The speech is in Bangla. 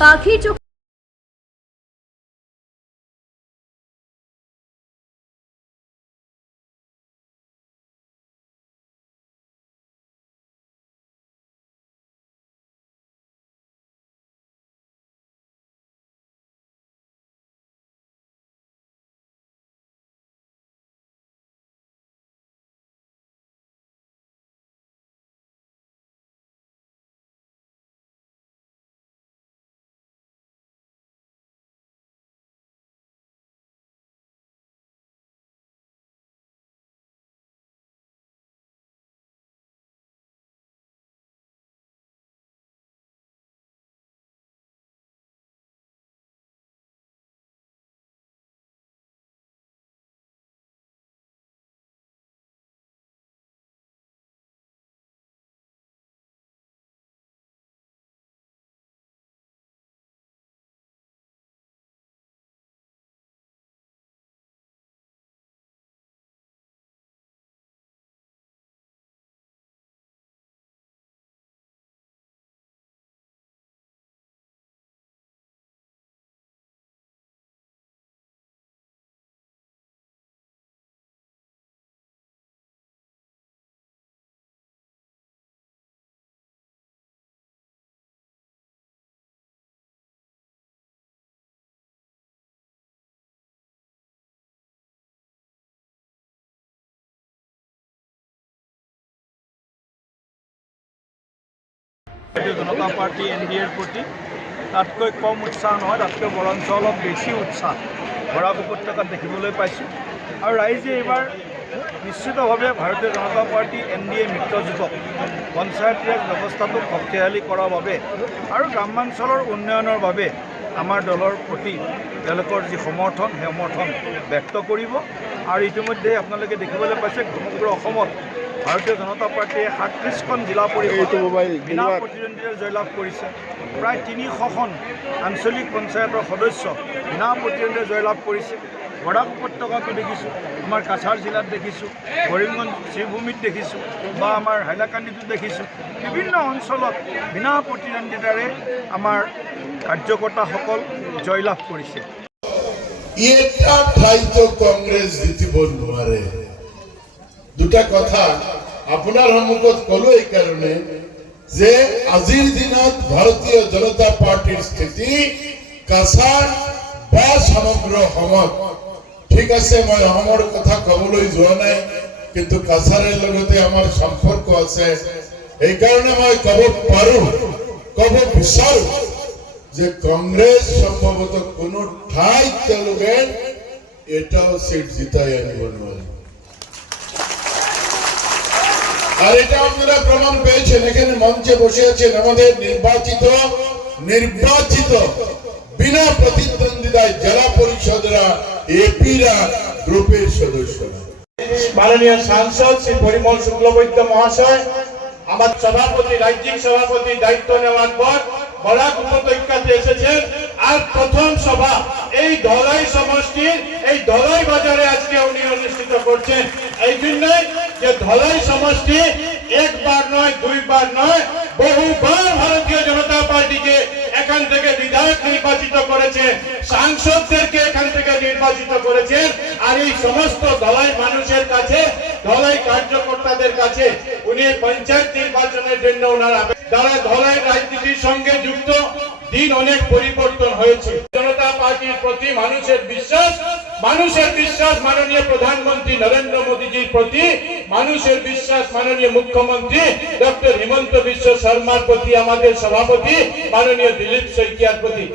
পাখির চোখ ভাৰতীয় জনতা পাৰ্টি NDAৰ প্ৰতি তাতকৈ কম উৎসাহ নহয়, তাতকৈ বৰঞ্চ অলপ বেছি উৎসাহ বৰাক উপত্যকাত দেখিবলৈ পাইছোঁ। আৰু ৰাইজে এইবাৰ নিশ্চিতভাৱে ভাৰতীয় জনতা পাৰ্টি NDA মিত্ৰজোঁটক পঞ্চায়ত ৰাজ ব্যৱস্থাটোক শক্তিশালী কৰাৰ বাবে আৰু গ্ৰামাঞ্চলৰ উন্নয়নৰ বাবে আমাৰ দলৰ প্ৰতি তেওঁলোকৰ যি সমৰ্থন সেই সমৰ্থন ব্যক্ত কৰিব। আৰু ইতিমধ্যে আপোনালোকে দেখিবলৈ পাইছে সমগ্ৰ অসমত ভাৰতীয় জনতা পাৰ্টিয়ে ৩৭খন জিলা পৰিষদ বিনা প্ৰতিদ্বন্দ্বিতাৰে জয়লাভ কৰিছে। প্ৰায় ৩০০খন আঞ্চলিক পঞ্চায়তৰ সদস্য বিনা প্ৰতিদ্বন্দ্বিতাৰে জয়লাভ কৰিছে। বৰাক উপত্যকাতো দেখিছোঁ, আমাৰ কাছাৰ জিলাত দেখিছোঁ, কৰিমগঞ্জ শ্ৰীভূমিত দেখিছোঁ বা আমাৰ হাইলাকান্দিতো দেখিছোঁ। বিভিন্ন অঞ্চলত বিনা প্ৰতিদ্বন্দ্বিতাৰে আমাৰ কাৰ্যকৰ্তাসকল জয়লাভ কৰিছে। এটা ঠাইতো কংগ্ৰেছ জিতিব নোৱাৰে। দুটা কথা আপোনাৰ সন্মুখত কলো এই কাৰণে যে আজিৰ দিনত ভাৰতীয় জনতা পাৰ্টিৰ স্থিতি কাছাৰ বা সমগ্ৰ অসমত ঠিক আছে। মই অসমৰ কথা কবলৈ যোৱা নাই, কিন্তু কাছাৰৰ লগতে আমাৰ সম্পৰ্ক আছে। এইকাৰণে মই কব পাৰো, কব বিচাৰো যে কংগ্ৰেছ সম্ভৱতঃ কোনো ঠাইত তেওঁলোকে এটাও সিট জিতাই আনিব নোৱাৰে। আর এটা আপনারা প্রমাণ পেয়েছেন, এখানে মঞ্চে বসে আছেন আমাদের নির্বাচিত বিনা প্রতিদ্বন্দ্বিতায় জেলা পরিষদরা এপিরা গ্রুপের সদস্যরা। মাননীয় সাংসদ শ্রী পরিমল শুক্লবৈদ্য মহাশয় আমার সভাপতি রাজ্যিক সভাপতি দায়িত্ব নেওয়ার পর বরাক উপত্যকাতে এসেছেন। আর প্রথম সভা এই ধলাই সমষ্টির এই ধলাই বাজারে আজকে উনি অনুষ্ঠিত করছেন। এই জন্যই যে ধলাই সমষ্টি একবার নয় দুইবার নয় বহুবার ভারতীয় জনতা পার্টিকে এখান থেকে বিধায়ক নির্বাচিত করেছেন, সাংসদদেরকে এখান থেকে নির্বাচিত করেছেন। আর এই সমস্ত ধলাই মানুষের কাছে, ধলাই কার্যকর্তাদের কাছে উনি পঞ্চায়েত নির্বাচনের জন্য ওনারা যারা ধলাই রাজনীতির সঙ্গে যুক্ত দিন অনেক পরিবর্তন হয়েছে। জনতা পার্টির প্রতি মানুষের বিশ্বাস মাননীয় প্রধানমন্ত্রী নরেন্দ্র মোদীজির প্রতি, মানুষের বিশ্বাস মাননীয় মুখ্যমন্ত্রী ডক্টর হিমন্ত বিশ্ব শর্মার প্রতি, আমাদের সভাপতি মাননীয় দিলীপ শইকিয়ার প্রতি।